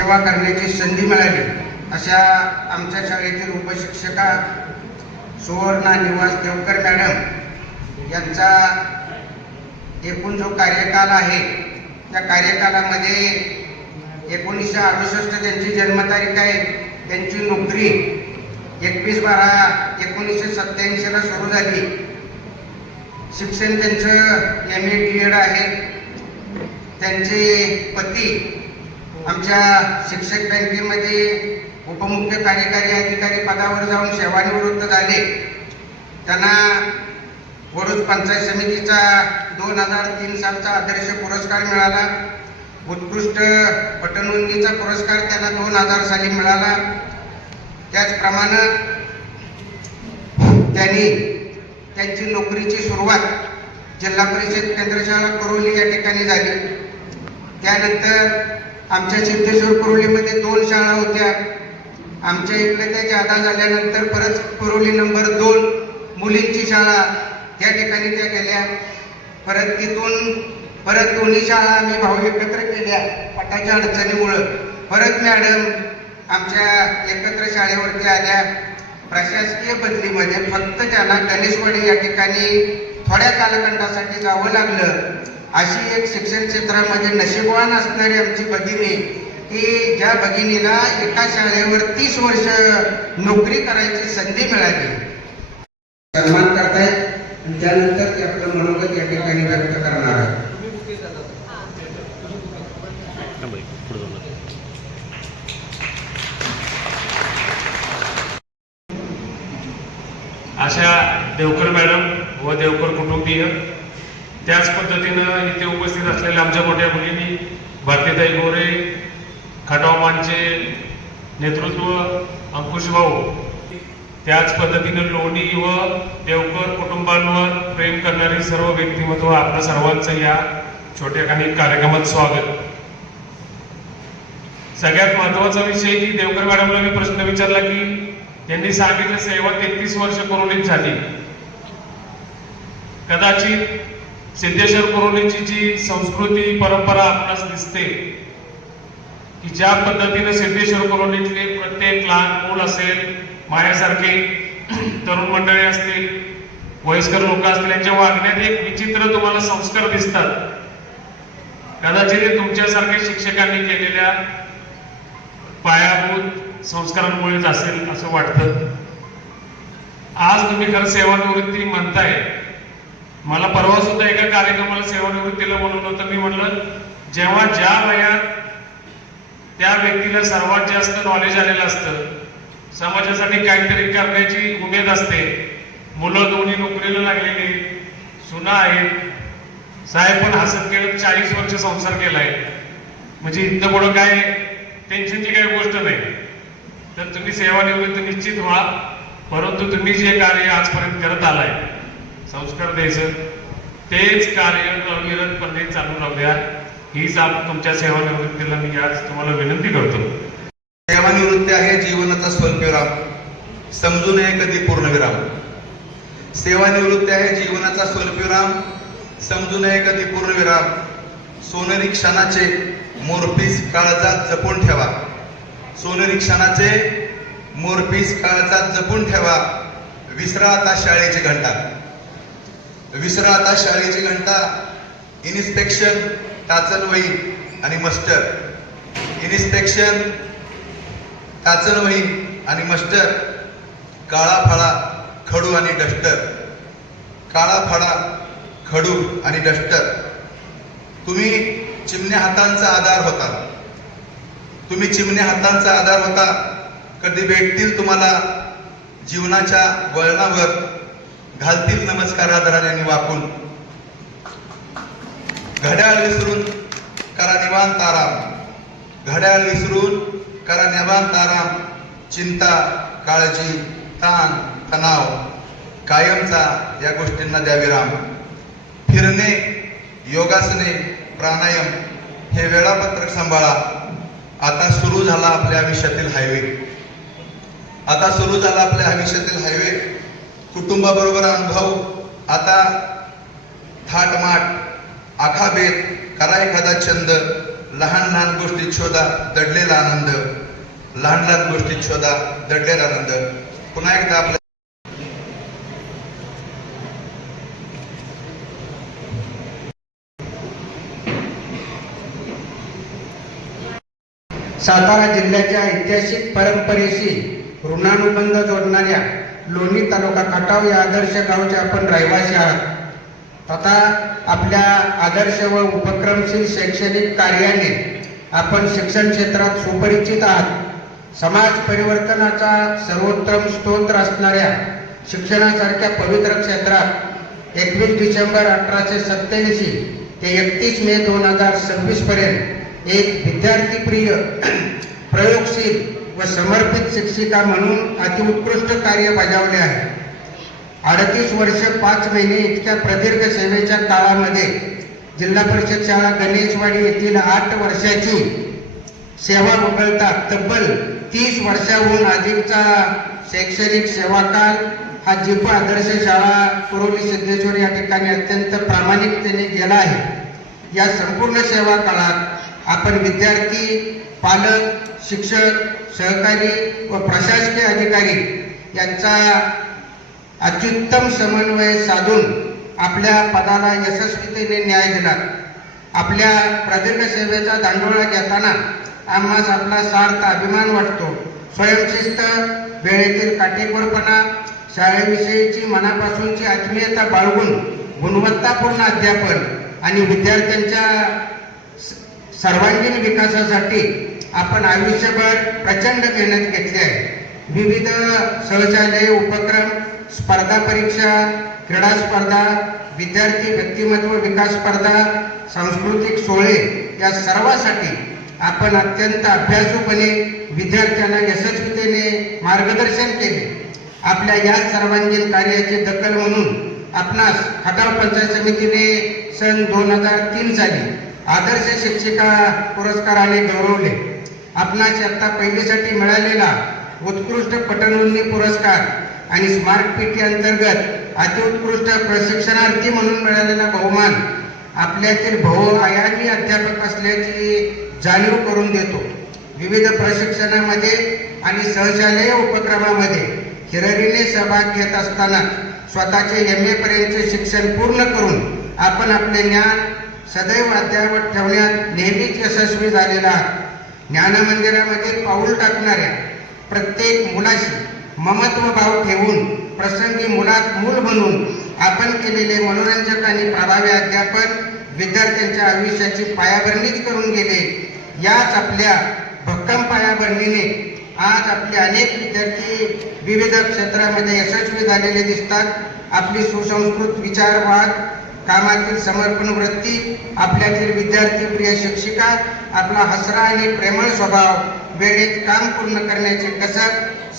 सेवा करण्याची संधी मिळाली अशा आमच्या शाळेतील उपशिक्षिका सुवर्णा निवास देवकर मॅडम यांचा एकूण जो कार्यकाल आहे त्या कार्यकालामध्ये 1968 त्यांची जन्मतारीख आहे. त्यांची नोकरी 21/12/1987 सुरू झाली. शिक्षण त्यांचं MA DED आहे. त्यांचे पती आमच्या शिक्षक बँकेमध्ये उपमुख्य कार्यकारी अधिकारी पदावर जाऊन सेवानिवृत्त झाले. त्यांना वडूज पंचायत समितीचा 2003 सालचा आदर्श पुरस्कार मिळाला. उत्कृष्ट पटनोंदीचा पुरस्कार त्यांना 2000 साली मिळाला. त्याचप्रमाणे त्यांनी त्यांची नोकरीची सुरुवात जिल्हा परिषद केंद्रशाळा कुरोली या ठिकाणी झाली. त्यानंतर आमच्या सिद्धेश्वर कुरोलीमध्ये 2 शाळा होत्या. आमच्या इकडे त्या जादा झाल्यानंतर परत कुरोली नंबर 2 मुलींची शाळा त्या ठिकाणी त्या गेल्या. परत तिथून परत दोन्ही शाळा आम्ही भाऊ एकत्र केल्या पटाच्या अडचणीमुळं. परत मॅडम आमच्या एकत्र शाळेवरती आल्या. प्रशासकीय बदलीमध्ये फक्त त्यांना गणेशवाडी या ठिकाणी थोड्या कालखंडासाठी जावं लागलं. अशी एक शिक्षण क्षेत्रामध्ये नशीबवान असणारी आमची भगिनी की ज्या भगिनीला एका शाळेवर 30 वर्ष नोकरी करायची संधी मिळाली. सन्मान करतायत आणि त्यानंतर ते आपलं मनोगत या ठिकाणी व्यक्त करणार आहे. अशा देवकर मॅडम व देवकर कुटुंबीय, त्याच पद्धतीनं इथे उपस्थित असलेल्या आमच्या मोठ्या भगिनी भारतीताई गोरे, खटावमानचे नेतृत्व अंकुश भाऊ, त्याच पद्धतीनं लोणी व देवकर कुटुंबांवर प्रेम करणारी सर्व व्यक्तिमत्व, आपल्या सर्वांचं या छोट्या काही कार्यक्रमात स्वागत. सगळ्यात महत्वाचा विषय की देवकर मॅडमला मी प्रश्न विचारला की त्यांनी सांगितलं सेवा 33 वर्ष कुरोलीत झाली. कदाचित सिद्धेश्वर कुरोलीची जी संस्कृती परंपरा आपणास दिसते की ज्या पद्धतीने सिद्धेश्वर कुरोलीतले प्रत्येक लहान मूल असेल, माझ्यासारखे तरुण मंडळी असतील, वयस्कर लोक असतील, यांच्या वागण्यात एक विचित्र तुम्हाला संस्कार दिसतात. कदाचित तुमच्यासारख्या शिक्षकांनी केलेल्या पायाभूत संस्कारांमुळेच असेल असं वाटतं. आज तुम्ही खरं सेवानिवृत्ती म्हणताय. मला परवा सुद्धा एका कार्यक्रमाला सेवानिवृत्तीला बोलवलं होतं. मी म्हणलं जेव्हा ज्या वयात त्या व्यक्तीला सर्वात जास्त नॉलेज आलेलं असतं, समाजासाठी काहीतरी करण्याची उमेद असते, मुलं दोन्ही नोकरीला लागलेली, सुना आहेत, साहेब पण हसत खेळत 40 वर्ष संसार केलाय, म्हणजे इथं पुढं काय टेन्शनची काही गोष्ट नाही. तर तुम्ही सेवानिवृत्त निश्चित व्हा. परंतु तुम्ही जे कार्य आजपर्यंत करत आलाय संस्कार द्यायचं, तेच कार्य अविरतपणे चालू राहू द्या. हीच तुमच्या सेवानिवृत्तीला मी आज तुम्हाला विनंती करतो. सेवानिवृत्ती आहे जीवनाचा स्वल्पविराम, समजू नये कधी पूर्णविराम. सेवानिवृत्ती आहे जीवनाचा स्वल्पविराम, समजू नये कधी पूर्णविराम. सोनेरी क्षणाचे मोरपीस काळजात जपून ठेवा. सोनेरी क्षणाचे मोरपीस काळजात जपून ठेवा. विसरा आता शाळेची घंटा, विसरा आता शाळेची घंटा. इन्स्पेक्शन, टाचनवही आणि मास्टर, इन्स्पेक्शन, टाचनवही आणि मास्टर. काळा फाळा खडू आणि डस्टर, काळा फाळा खडू आणि डस्टर. तुम्ही चिमण्या हातांचा आधार होता, तुम्ही चिमण्या हातांचा आधार होता. कधी भेटतील तुम्हाला जीवनाच्या वळणावर, घालतील नमस्कार आदराने वाकून. घड्याळ विसरून करा निवांत आराम, घड्याळ विसरून करा निवांत आराम. चिंता, काळजी, ताण, तणाव कायमचा या गोष्टींना द्या विराम. फिरणे, योगासने, प्राणायाम हे वेळापत्रक सांभाळा. आता सुरू झाला आपल्या आयुष्यातील हायवे, आता सुरू झाला आपल्या आयुष्यातील हायवे. कुटुंबाबरोबर अनुभव आता थाटमाट, आखाबेत करा एखादा छंद. लहान लहान गोष्टीत शोधा दडलेला आनंद, लहान लहान गोष्टीत शोधा दडलेला आनंद. पुन्हा एकदा आपल्या सातारा जिल्ह्याच्या ऐतिहासिक परंपरेशी ऋणानुबंध जोडणाऱ्या लोणी तालुका खटाव या आदर्श गावचे आपण रहिवासी आहात. तथा आपल्या आदर्श व उपक्रमशील शैक्षणिक कार्याने आपण शिक्षण क्षेत्रात सुपरिचित आहात. समाज परिवर्तनाचा सर्वोत्तम स्तोत्र असणाऱ्या शिक्षणासारख्या पवित्र क्षेत्रात 21 डिसेंबर 1887 ते 31 मे 2026 पर्यंत एक विद्यार्थीप्रिय, प्रयोगशील व समर्पित शिक्षिका म्हणून अतिउत्कृष्ट कार्य बजावले आहे. 38 वर्ष 5 महिने इतक्या प्रदीर्घ सेवेच्या काळामध्ये जिल्हा परिषद शाळा गणेशवाडी येथील 8 वर्षाची सेवा वगळता तब्बल 30 वर्षाहून अधिकचा शैक्षणिक सेवाकाल हा जिप आदर्श शाळा कुरोली सिद्धेश्वर या ठिकाणी अत्यंत प्रामाणिकतेने गेला आहे. या संपूर्ण सेवा काळात आपण विद्यार्थी, पालक, शिक्षक, सहकारी व प्रशासकीय अधिकारी यांचा अत्युत्तम समन्वय साधून आपल्या पदाला यशस्वीतेने न्याय दिला. आपल्या प्रदीर्घ सेवेचा दांडोळा घेताना आम्हास आपला सार्थ अभिमान वाटतो. स्वयंशिस्त, वेळेतील काटेकोरपणा, शाळेविषयीची मनापासूनची आत्मीयता बाळगून गुणवत्तापूर्ण अध्यापन आणि विद्यार्थ्यांच्या सर्वांगीण विकासासाठी आपण आयुष्यभर प्रचंड मेहनत घेतली आहे. विविध सहशालेय उपक्रम, स्पर्धा परीक्षा, क्रीडा स्पर्धा, विद्यार्थी व्यक्तिमत्व विकास स्पर्धा, सांस्कृतिक सोहळे या सर्वासाठी आपण अत्यंत अभ्यासूपणे विद्यार्थ्यांना यशस्वीतेने मार्गदर्शन केले. आपल्या या सर्वांगीण कार्याची दखल म्हणून आपणास खटाव पंचायत समितीने सन 2003 साली आदर्श शिक्षिका पुरस्काराने गौरवले. आपणास इयत्ता पहिलीसाठी मिळालेला उत्कृष्ट पठनोन्नती पुरस्कार आणि स्मार्ट पीटी अंतर्गत अतिउत्कृष्ट प्रशिक्षणार्थी म्हणून मिळालेला बहुमान आपल्यातील बहुआयामी अध्यापक असल्याची जाणीव करून देतो. विविध प्रशिक्षणामध्ये आणि सहशालेय उपक्रमामध्ये हिरिरीने सहभाग घेत असताना स्वतःचे MA पर्यंतचे शिक्षण पूर्ण करून आपण आपले ज्ञान सदैव अद्ययावत ठेवण्यात नेहमीच यशस्वी झालेला आहात. ज्ञानमंदिरामध्ये पाऊल टाकणाऱ्या प्रत्येक मुलाशी ममत्व भाव ठेवून प्रसंगी मुलात मूल बनून आपण केलेले मनोरंजक आणि प्रभावी अध्यापन विद्यार्थ्यांच्या आयुष्याची पायाभरणीच करून गेले. याच आपल्या भक्कम पायाभरणीने आज आपले अनेक विद्यार्थी विविध क्षेत्रामध्ये यशस्वी झालेले दिसतात. आपली सुसंस्कृत विचारवाद, कामातील समर्पण वृत्ती, आपल्यातील विद्यार्थीप्रिय शिक्षिका, आपला हसरा आणि प्रेमळ स्वभाव, वेळेत काम पूर्ण करण्याचे कसब,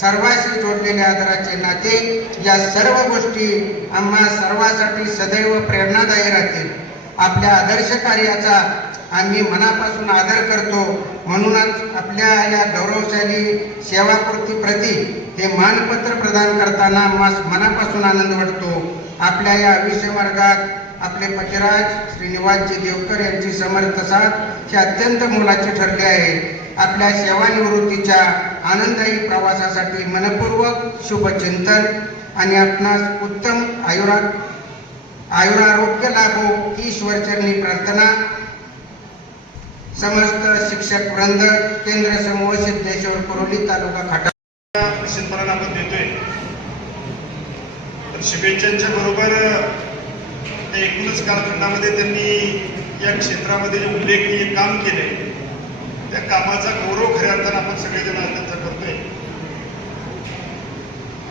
सर्वांशी जोडलेले आदराचे नाते, या सर्व गोष्टी आम्हा सर्वांसाठी सदैव प्रेरणादायी राहतील. आपल्या आदर्श कार्याचा आम्ही मनापासून आदर करतो. म्हणूनच आपल्या या गौरवशाली सेवापूर्ती प्रती हे मानपत्र प्रदान करताना आम्हास मनापासून आनंद वाटतो. आपल्या या आयुष्य मार्गात आपले पतिराज श्रीनिवासजी देवकर यांची समर्थ साथ ही अत्यंत मोलाची ठरली आहे. आपल्या सेवानिवृत्तीच्या आनंददायी प्रवासासाठी मनपूर्वक शुभचिंतन आणि आपणास उत्तम आयुरारोग्य लाभो ही ईश्वरचरणी प्रार्थना. समस्त शिक्षक वृंद, केंद्र समूह सिद्धेश्वर कुरोली तालुका खटाव निश्चितपणाने आपण देतोय. तर शुभेच्छांच्या बरोबर एकूणच कालखंडामध्ये त्यांनी या क्षेत्रामध्ये जे उल्लेखनीय काम केले त्या कामाचा गौरव खऱ्या अर्थानं आपण सगळेजण आज त्यांचा करतोय.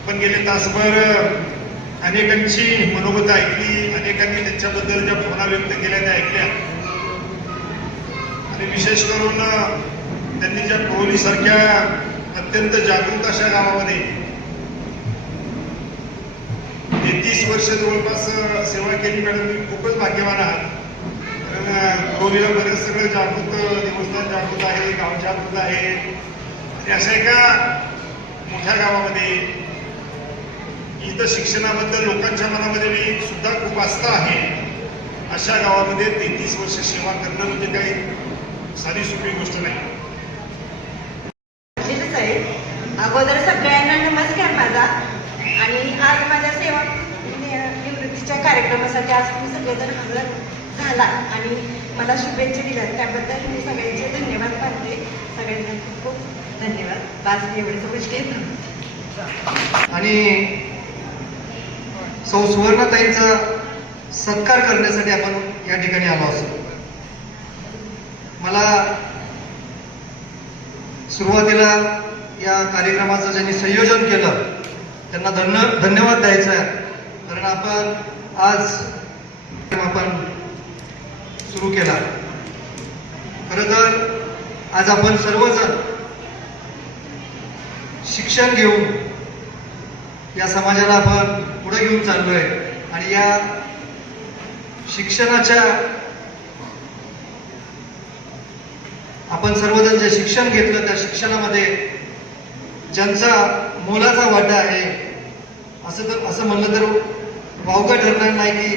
आपण गेले तासभर अनेकांची मनोगत ऐकली, अनेकांनी त्यांच्याबद्दल ज्या भावना व्यक्त केल्या त्या ऐकल्या आणि विशेष करून त्यांनी ज्या कुरोलीसारख्या अत्यंत जागृत अशा गावामध्ये 33 वर्ष जवळपास सेवा केली. मॅडम तुम्ही खूपच भाग्यवान आहात. कारण कुरोलीला बरेच सगळं जागृत, देवस्थान जागृत आहे, गाव जागृत आहे आणि अशा एका मोठ्या गावामध्ये इथं शिक्षणाबद्दल लोकांच्या मनामध्ये मी सुद्धा खूप आस्था आहे. अशा गावामध्ये 33 वर्ष सेवा करणं म्हणजे काही साधी सोपी गोष्ट नाही. निश्चितच आहे. अगोदर सगळ्यांना नमस्कार माझा. आणि आज माझ्या सेवा निवृत्तीच्या कार्यक्रमासाठी आज तुम्ही सगळेजण हजर झाला आणि मला शुभेच्छा दिल्या त्याबद्दल मी सगळ्यांचे धन्यवाद मानते. सगळ्यांना खूप खूप धन्यवाद. बस एवढ्याच गोष्टी आहेत. आणि सौ सुवर्णाताईंचा सत्कार करण्यासाठी आपण या ठिकाणी आलो असतो. मला सुरुवातीला या कार्यक्रमाचं ज्यांनी संयोजन केलं त्यांना धन्यवाद द्यायचा आहे. कारण आज आपण सुरू केला. खरं तर आज आपण सर्वजण शिक्षण घेऊन या समाजाला आपण पुढे घेऊन चाललोय आणि या शिक्षणाच्या आपण सर्वजण जे शिक्षण घेतलं त्या शिक्षणामध्ये ज्यांचा मोलाचा वाटा आहे असं म्हणलं तर वावगं ठरणार नाही की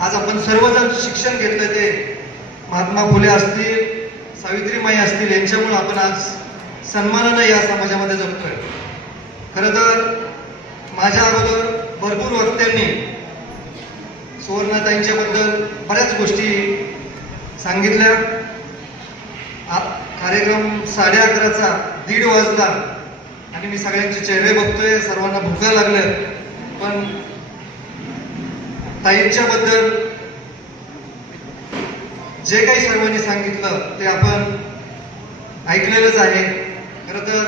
आज आपण सर्वजण शिक्षण घेतलं ते महात्मा फुले असतील, सावित्रीमाई असतील यांच्यामुळे आपण आज सन्मानानं या समाजामध्ये जगतोय. खरं तर माझ्या अगोदर भरपूर वक्त्यांनी सुवर्णाताईंच्या बद्दल बऱ्याच गोष्टी सांगितल्या. कार्यक्रम 11:30चा 1:30 वाजला आणि मी सगळ्यांचे चेहरे बघतोय. सर्वांना भुका लागल्या. पण ताईंच्या बद्दल जे काही सर्वांनी सांगितलं ते आपण ऐकलेलंच आहे. खरं तर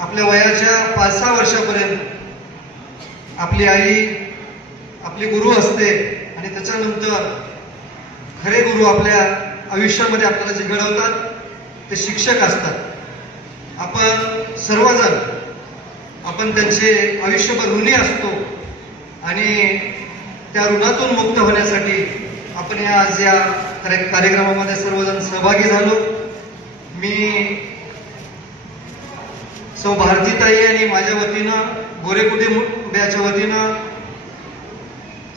आपल्या वयाच्या 5-6 वर्षापर्यंत आपली आई आपली गुरु असते आणि त्याच्यानंतर खरे गुरु आपल्या आयुष्यामध्ये आपल्याला जे घडवतात ते शिक्षक असतात. आपण सर्वजण आपण त्यांचे आयुष्यभर ऋणी असतो आणि त्या ऋणातून मुक्त होण्यासाठी आपण आज या कार्यक्रमामध्ये सर्वजण सहभागी झालो. मी सौ भारतीताई आणि माझ्या वतीनं गोरे कुटुंबियाच्या वतीनं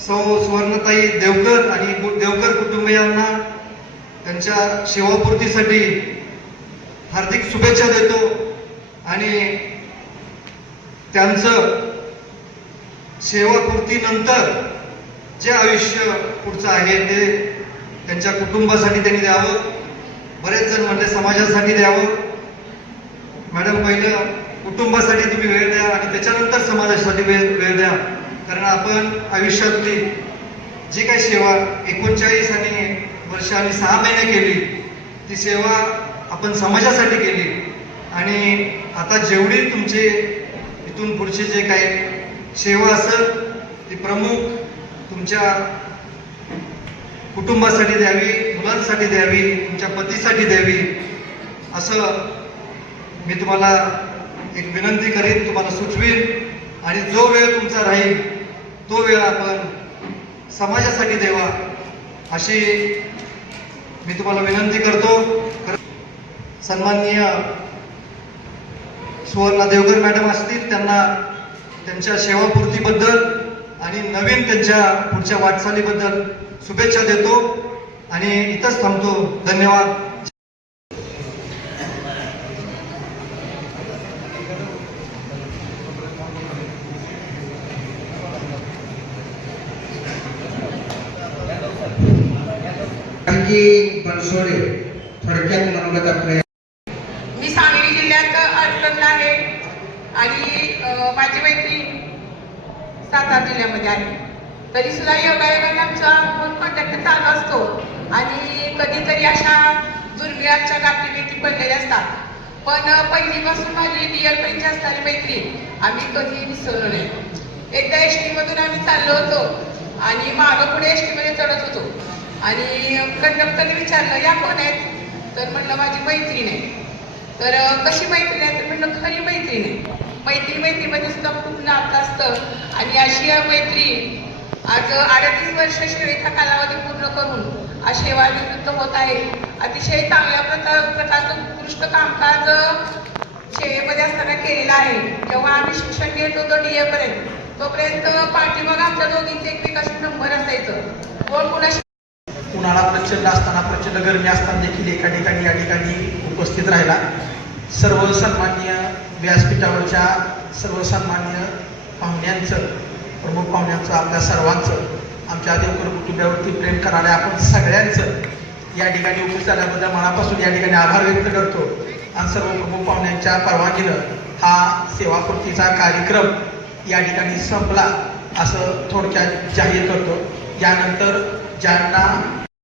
सौ सुवर्णताई देवकर आणि देवकर कुटुंबियांना त्यांच्या सेवापूर्तीसाठी हार्दिक शुभेच्छा देतो आणि त्यांचं सेवापूर्तीनंतर जे आयुष्य पुढचं आहे ते त्यांच्या कुटुंबासाठी त्यांनी द्यावं. बरेच जण म्हणले समाजासाठी द्यावं. मॅडम पहिलं कुटुंबासाठी तुम्ही वेळ द्या आणि त्याच्यानंतर समाजासाठी वेळ द्या. कारण आपण आयुष्यातली जी काही सेवा 39 वर्ष आणि 6 महिने केली ती सेवा आपण समाजासाठी केली आणि आता जेवढी तुमचे इथून पुढचे जे काही सेवा असेल ती प्रमुख तुमच्या कुटुंबासाठी द्यावी, मुलांसाठी द्यावी, तुमच्या पतीसाठी द्यावी असं मी तुम्हाला एक विनंती करीन, तुम्हाला सुचवीन. आणि जो वेळ तुमचा राहील तो वेळ आपण समाजासाठी द्यावा अशी मी तुम्हाला विनंती करतो. सन्माननीय सुवर्णा देवकर मॅडम असतील त्यांना त्यांच्या सेवापूर्तीबद्दल आणि नवीन त्यांच्या पुढच्या वाटचालीबद्दल शुभेच्छा देतो आणि इथंच थांबतो. धन्यवाद. बनसोडे थोडक्यात मनोगत आपल्या. मी सांगली जिल्ह्यात अडचण आहे आणि माझी मैत्रीण सातारा जिल्ह्यामध्ये आहे. तरी सुद्धा योगायोगाने आमचा फोन कॉन्टॅक्ट चालू असतो आणि कधीतरी अशा दुर्मिळाच्या गाठी भेटी पडलेल्या असतात. पण पहिलीपासून माझी डिअर फ्रेंडची असणारी मैत्रीण आम्ही कधी विसरलो नाही. एकदा एसटी मधून आम्ही चाललो होतो आणि मागं पुढे एसटी मध्ये चढत होतो आणि कंडक्टरने विचारलं या कोण आहेत, तर म्हणलं माझी मैत्रीण आहे. तर कशी मैत्रीण आहे तर म्हणलं खरी मैत्रीण आहे. मैत्रीमध्ये सुद्धा खूप नातं असतं आणि अशी मैत्रीण आज 38 वर्ष सेवेचा कालावधी पूर्ण करून आज सेवानिवृत्त होत आहे. अतिशय चांगल्या प्रकारचं उत्कृष्ट कामकाज सेवेमध्ये असताना केलेलं आहे. जेव्हा आम्ही शिक्षण घेत होतो DA पर्यंत तोपर्यंत पाठीमाग आमच्या दोघींचे एकमेकाशी नंबर असायचं. कोण कुणाशी उन्हाळा प्रचंड असताना, प्रचंड गरमी असताना देखील एका ठिकाणी या ठिकाणी उपस्थित राहिला. सर्व सन्माननीय व्यासपीठावरच्या सर्व सन्माननीय पाहुण्यांचं, प्रमुख पाहुण्यांचं, आपल्या सर्वांचं, आमच्या देवकर कुटुंबावरती प्रेम करणाऱ्या आपण सगळ्यांचं या ठिकाणी उपस्थित झाल्याबद्दल मनापासून या ठिकाणी आभार व्यक्त करतो. आणि सर्व प्रमुख पाहुण्यांच्या परवानगीनं हा सेवापूर्तीचा कार्यक्रम या ठिकाणी संपला असं थोडक्यात जाहीर करतो. यानंतर ज्यांना